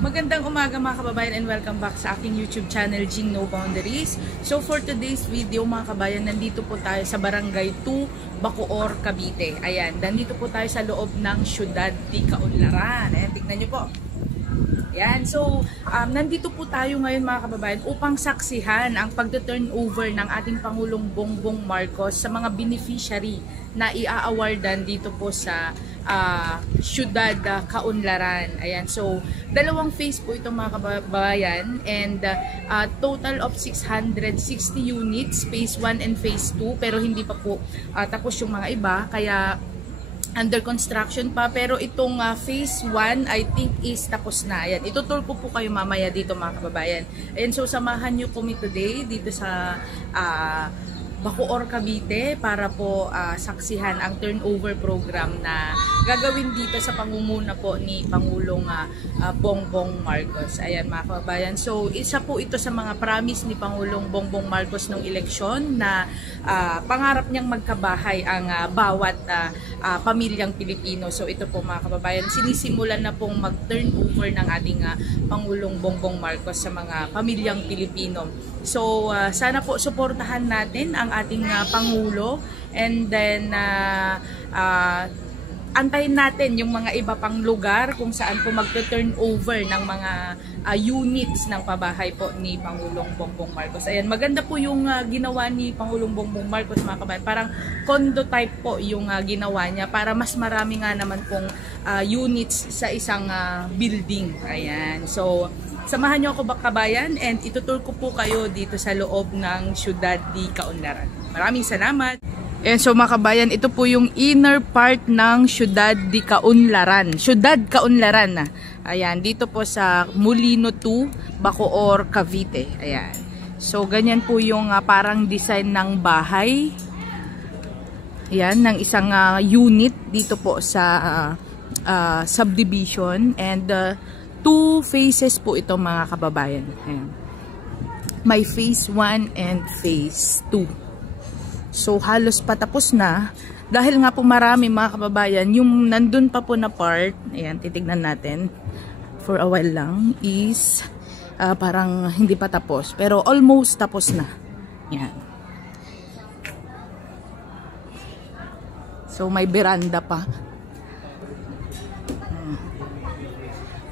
Magandang umaga mga kababayan and welcome back sa aking YouTube channel, Jing No Boundaries. So for today's video mga kabayan, nandito po tayo sa Barangay 2, Bacoor, Cavite. Ayan, nandito po tayo sa loob ng Siyudad de Kaunlaran. Ayan, tignan nyo po. Ayan, so nandito po tayo ngayon mga kababayan upang saksihan ang pagta-turnover ng ating Pangulong Bongbong Marcos sa mga beneficiary na i-awardan dito po sa Siyudad Kaunlaran. Ayan, so dalawang phase po ito mga kababayan and total of 660 units, phase 1 and phase 2, pero hindi pa po tapos yung mga iba, kaya under construction pa, pero itong phase 1 I think is tapos na. Ayan, itutur ko po kayo mamaya dito mga kababayan. Ayan, so samahan nyo kami today dito sa Bacoor, Cavite para po saksihan ang turnover program na gagawin dito sa pangunguna po ni Pangulong Bongbong Marcos. Ayan mga kababayan, so isa po ito sa mga promise ni Pangulong Bongbong Marcos nung eleksyon na pangarap niyang magkabahay ang bawat pamilyang Pilipino. So ito po mga kababayan, sinisimulan na pong mag-turnover ng ating Pangulong Bongbong Marcos sa mga pamilyang Pilipino. So sana po suportahan natin ang ating Pangulo, and then antayin natin yung mga iba pang lugar kung saan po magte-turn over ng mga units ng pabahay po ni Pangulong Bongbong Marcos. Ayan, maganda po yung ginawa ni Pangulong Bongbong Marcos mga kabayan. Parang condo type po yung ginawa niya para mas marami nga naman pong units sa isang building. Ayan, so samahan niyo ako kabayan and itutur ko po kayo dito sa loob ng Siyudad de Kaunlaran. Maraming salamat! And so mga kabayan, ito po yung inner part ng Siyudad de Kaunlaran. Siyudad Kaunlaran na. Ayan, dito po sa Molino 2, Bacoor, Cavite. Ayan. So ganyan po yung parang design ng bahay. Ayan, ng isang unit dito po sa subdivision, and 2 phases po ito mga kababayan. Ayan. May phase 1 and phase 2. So halos patapos na. Dahil nga po marami mga kababayan, yung nandun pa po na part, ayan, titignan natin for a while lang, is parang hindi pa tapos. Pero almost tapos na. Ayan. So may veranda pa.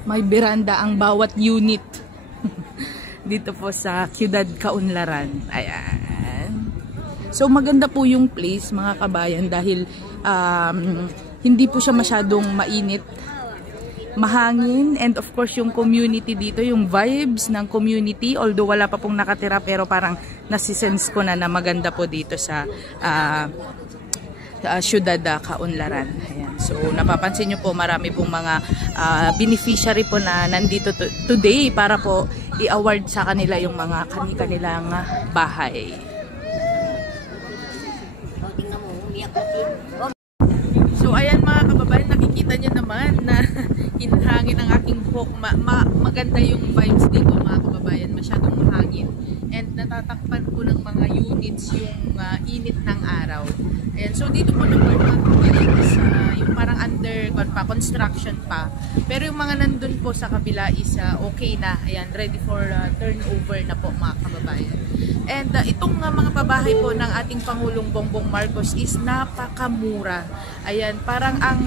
May beranda ang bawat unit dito po sa Siyudad Kaunlaran. Ayan. So maganda po yung place mga kabayan dahil hindi po siya masyadong mainit, mahangin, and of course yung community dito, yung vibes ng community, although wala pa pong nakatira, pero parang nasisense ko na maganda po dito sa Siyudad Kaunlaran. Ayan. So napapansin nyo po marami pong mga beneficiary po na nandito today para po i-award sa kanila yung mga kanilang bahay. So ayan mga kababayan, nakikita nyo naman na hinahangin ang aking buhok. Maganda yung vibes dito mga kababayan, masyadong mahangin, and natatakpan po ng mga units yung init ng araw. Ayan, so dito po yung parang under construction pa, pero yung mga nandun po sa kabila is okay na. Ayan, ready for turnover na po mga kababayan. And itong mga pabahay po ng ating Pangulong Bongbong Marcos is napakamura. Ayan, parang ang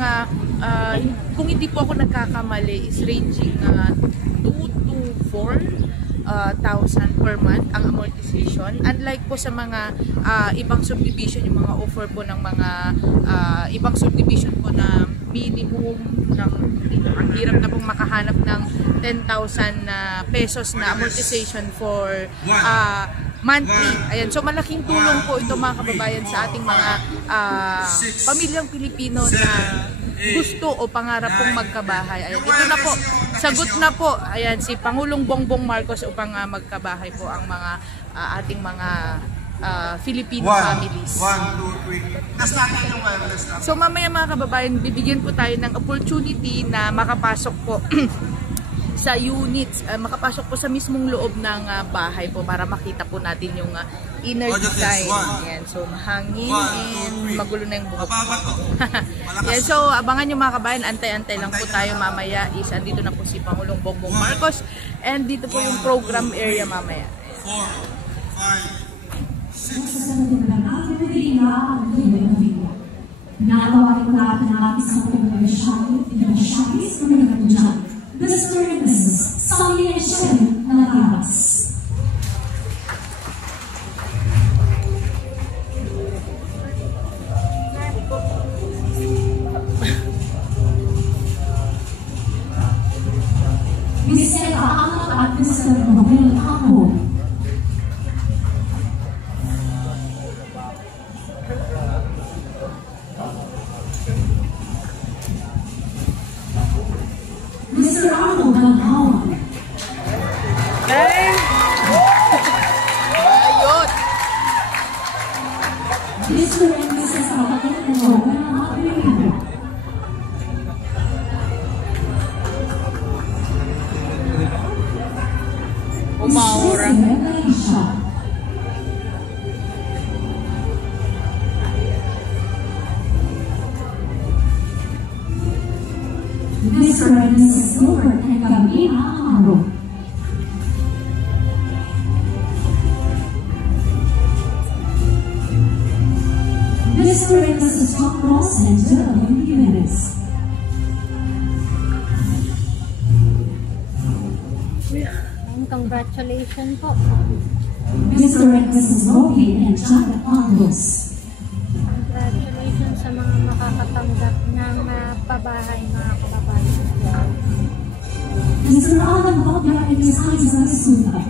kung hindi po ako nagkakamali is ranging 2 to 4,000 per month ang amortization. Unlike po sa mga ibang subdivision, yung mga offer po ng mga ibang subdivision po na minimum ng, ang hirap na pong makahanap ng 10,000 pesos na amortization for monthly. Ayan, so malaking tulong po ito mga kababayan sa ating mga pamilyang Pilipino na gusto o pangarap pong magkabahay. Ayan, ito na po, sagot na po, ayan, si Pangulong Bongbong Marcos upang magkabahay po ang mga ating mga Filipino families. 1, 2, 3. So mamaya mga kababayan, bibigyan po tayo ng opportunity na makapasok po sa units, makapasok po sa mismong loob ng bahay po para makita po natin yung inner design. Ayan, so mahangin and magulo na yung buhok. Yeah, so abangan nyo mga kabayan, antay-antay lang po tayo mamaya. Andito na po si Pangulong Bongbong Marcos. And dito po yung program area mamaya. 4, 5, 6. Mr. and Mrs. Sonny and Shelly Nalagaras. Mr. Ahmad at Mr. Noel Amor. Mr. Arnold Balhawan. Hey! Ayun! Mr. and Mrs. Rafael and Rowena Apelido. Umahura. Mr. and Mrs. Gilbert and Camila Amaro. Mr. and Mrs. Tom Ross and Geraldine Jimenez. Congratulations po. Mr. and Mrs. Roby and Janet Pangos. Congratulations sa mga makakatanggap ng pabahay mga kababayan. Mr. Alan Bobia and Ms. Aiza Sula.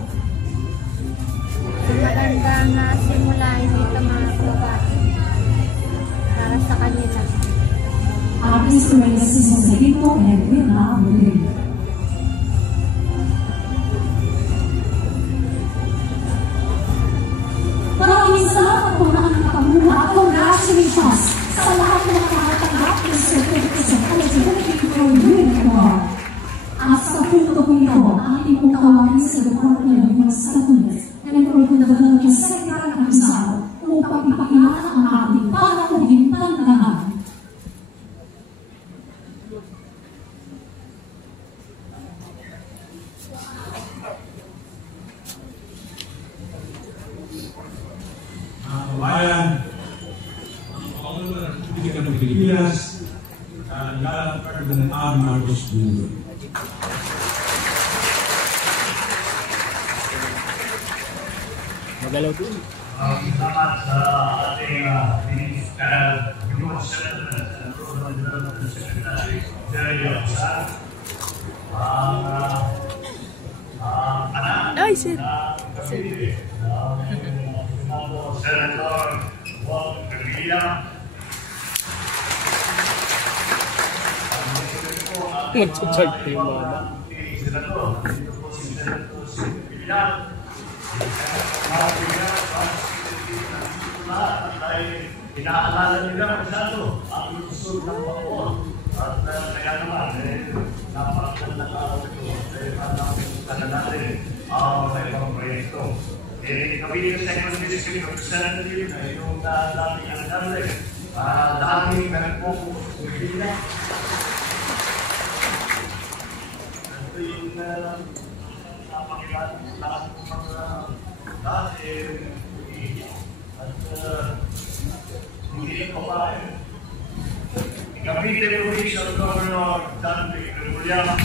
Magandang simulahin dito mga kababayan para sa kanila. Mr. and Mrs. Joselito and Rina Abulim. Maraming salamat po na nakamuha at congratulations sa lahat ng nakakatanggap ng Certificate of Eligibility for Unit Award. At sa punto po ito, ating pong tawagin sa Department of Human Settlements and Urban Secretary ng Rizal upang ipakilala ang ating panakuging tandaan. Kabayan, ang Pangulo ng Republika ng Pilipinas, Galang Ferdinand R. Marcos Jr. Magalaw din. Salamat sa ating Human Settlement and Urban Development Secretary, Jerry Osa. Ang anak Ay, sir. na kapatid ng Senator Juan Revilla. Mag-charge pa yung mama. Senator, dito po si Senator Revilla. Ay inaalala nila masyado ang lungsod ng Bacoor at kaya naman napakaganda na araw ito para natin ang ibang proyekto. Kami yung second district representative na yung dating alcalde daming nagpokus sa Pilipinas. Ito yung napakilala sa lahat ng mga dahil at hindi ko pa Cavite Provincial Governor Dante Remulla.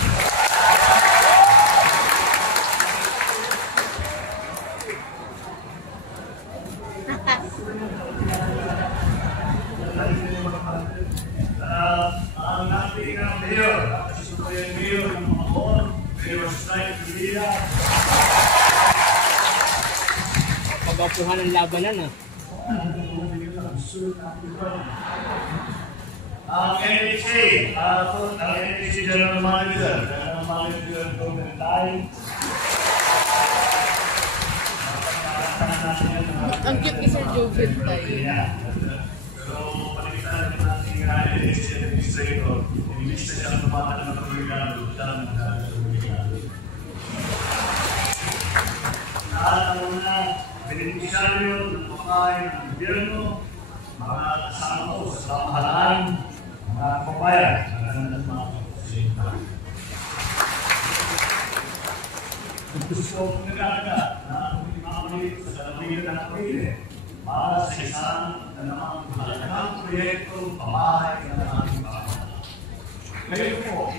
Ang ating mayor, ang mayor ng Bacoor, Mayor Strike Revilla. Pag-apuhan ng labanan Ang NHA, ang NHA General Manager Domenday. Ang cute ni Sir Joven tayo. So, palitan natin ang NHA Administrator. Imbis na siyang tumatang ng pagkagano ng lahat ang mga beneficiaryo ng pagkain ng gobyerno, mga kasama ko sa pamahalaan, mga kababayan, at mga kapasilita. Gusto ko nagkakaga na mga sa dalawin ng pamilya para sa isang namang proyekto pabahay ng ating pamilya. Ngayon po,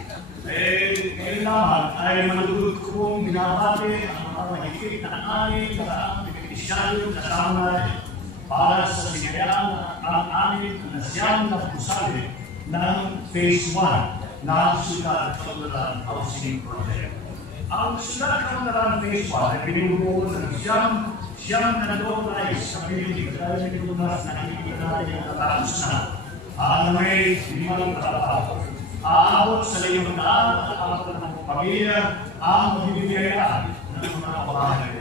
ngayon naman ay manunod ko pong binabati ang mga mahigit na 6 na benepisyaryo kasama para sa sinayaan ang amin na siyang napusali ng Phase 1 na Sulat Kaunlaran Housing Project. Ang Sulat Kaunlaran Phase 1 ay binubuo ng siyang na-localize sa Pilipinas dahil may pinunas na hindi natin ang natapos na ang may 5 trabaho. Aabot sa 500 ng pamilya ang mabibigyan ng mga kabahay.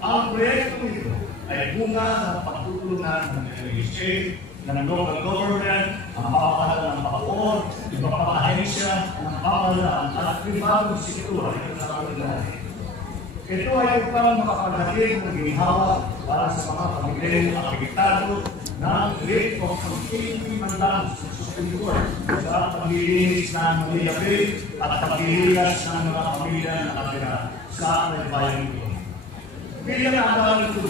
Ang proyekto ito ay bunga ng pagtutulungan ng LHA, ng local government, ang pamahalaan ng Bacoor, iba pang ahensya ng pamahalaan at pribadong sektor ay kasama. Ito ay upang makapaghatid ng ginhawa para sa mga pamilyang apektado ng rate of continuity man lang sa susunod sa paglilinis ng maliyapit at paglilinis ng mga pamilya na nakatira sa bayan ito. Bilang ang ito,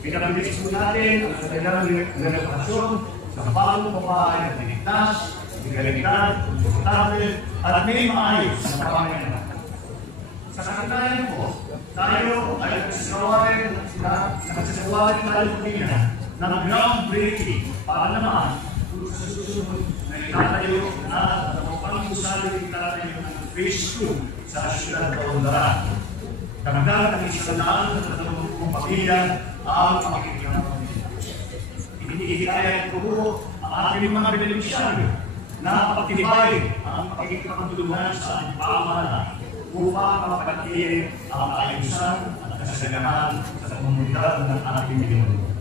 pinabilis po natin ang kanilang renovasyon sa bagong babae na ligtas, legalidad, komportable, at may maayos na pamilya. Sa kanitayan po, tayo ay nagsasagawain tayo kanina ng groundbreaking para naman sa susunod na itatayo na pang-usali itatayo ng Phase 2 sa Siyudad Kaunlaran. Dagdag ng 130 pamilya ang pakikilang pamilya. Inihikayat ko po ang ating mga benepisyaryo na pagtibay ang pakikipagtulungan sa ating pamahalaan upang mapatigil ang ayusan at kasaganahan sa komunidad ng ating Pilipinas.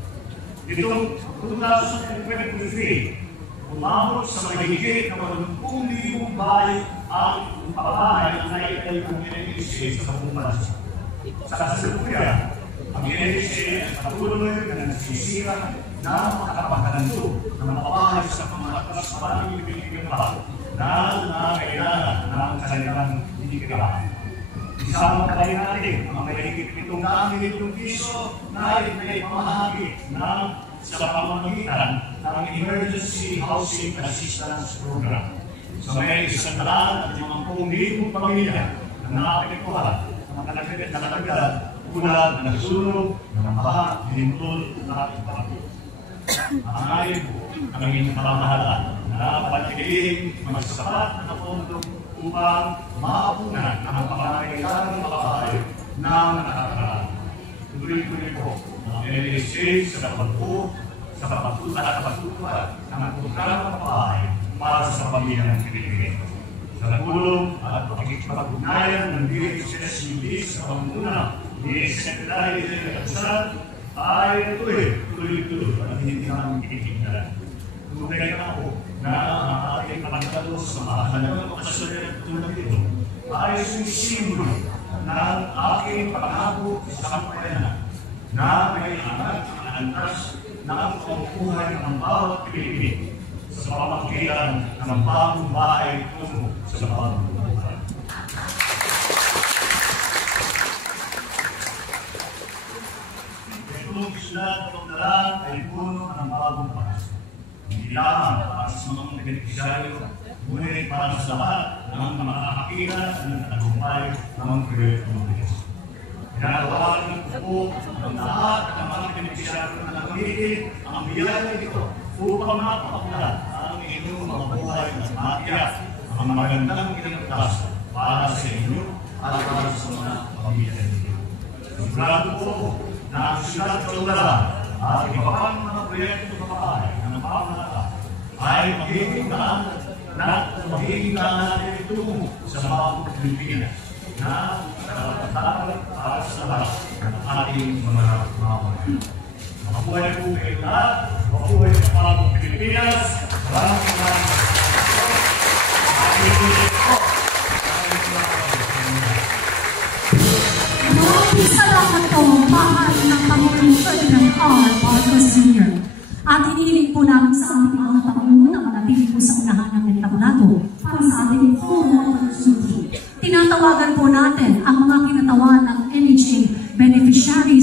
Itong 2023, umabot sa mahigit na 80,000 bahay ang pabahay na naitay ng NHA sa buong bansa. Sa kasalukuyan, ang NHA ay patuloy na nagsisira na makakapagkanto ng mga pabahay sa mga maraming Pilipino na nangailangan ng kanilang hinigirahan. Isama tayo natin ang mahigit 7,000 piso na may pamahagi sa pamamagitan ng Emergency Housing Assistance Program. Sa may 150,000 pamilya na naapektuhan ng kalagad tulad ng nagsunog, ng baha, lindol, at pagkakas. Ang po ang inyong pamahalaan na patigilin mga sapat na pondo upang maapunan ang pangangailangan ng mga bahay na nakakaraan. Tuloy-tuloy po ang NHA sa kapagtutupad ng programa ng bahay para sa pamilya ng Pilipinas. Sa tulong at pakikipag-ugnayan ng DHSUD sa pamumuno ni Secretary General Kusat ay tuloy-tuloy at hindi namin kikitignan. Tunay na ako na ang ating pagkakalo sa mahalagang okasyon na tulad ito ay sumisimbolo ng aking pangako sa kampayanan na may angat ang antas ng pamumuhay ng bawat Pilipino sa pamamagitan ng bagong bahay tungo sa bagong buhay. Itong Sulat Kaunlaran ay puno ng bagong panas. Hindi lamang para sa mga benepisyaryo, ngunit para sa lahat ng mga kakakita ng natagumpay ng proyekto ng Diyos. Pinagawalan ko po ang lahat ng mga benepisyaryo na nagamitin ang biyaya ito upang mapakakulan ang inyong mga buhay ng matiyak, ang magandang kinagtas para sa inyo at para sa mga pamilya ninyo. Sigurado po na ang Sulat Kaunlaran at iba pang mga proyekto ng bahay ng pamahalaan ay magiging daan natin tungo sa bagong Pilipinas na nakapagtatawag para sa lahat ng ating mga mamamayan. Mabuhay po kayo lahat, mabuhay sa bagong Pilipinas. Maraming salamat po, mahal ng Pangulong Ferdinand R. Marcos Sr. At hinihiling po namin sa ating mga Pangulo na manatili po sa unahan Tatawagan po natin ang mga kinatawan ng NHA beneficiary